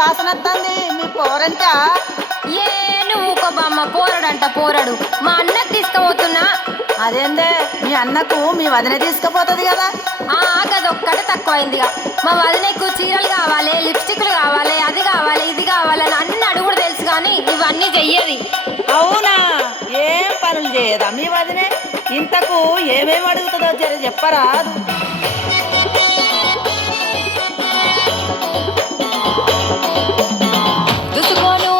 వాసన వస్తుంది మీ పోరంట. ఏ నువ్వు ఒక బామ్మ పోరడంట పోరడు మా అన్నకు తీసుకుపోతున్నా. అదేందే మీ అన్నకు మీ వదిన తీసుకుపోతుంది కదా. గదొక్కటే తక్కువైందిగా. మా వదినకు చీరలు కావాలి, లిప్స్టిక్లు కావాలి, అది కావాలి ఇది కావాలని అన్ని అడుగుడు తెలుసు కానీ ఇవన్నీ చెయ్యది. అవునా, ఏం పనులు చేయదా మీ వదినే? ఇంతకు ఏమేమి అడుగుతుందో జర చెప్పరా. దుసుకోను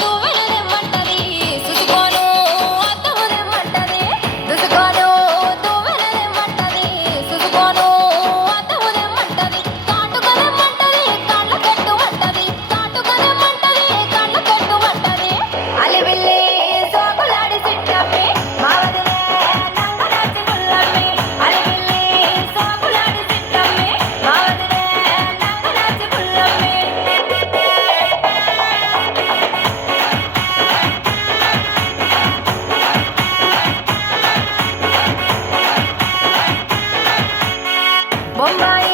దువ్వెన తెమ్మంటది, సుసుకోను అద్దము తెమ్మంటది. దుసుకోను దువ్వెన తెమ్మంటది, సుసుకోను అద్దము తెమ్మంటది. కాటుక తెమ్మంటది, కళ్ళ కట్టుమంటది. కాటుక తెమ్మంటది, కళ్ళ కట్టుమంటది. అలివిల్లి సోకులాడి సిట్టమ్మి మా వదినే నంగనాచి పుల్లమ్మి. అలివిల్లి సోకులాడి సిట్టమ్మి మా వదినే నంగనాచి పుల్లమ్మి. బొంబాయి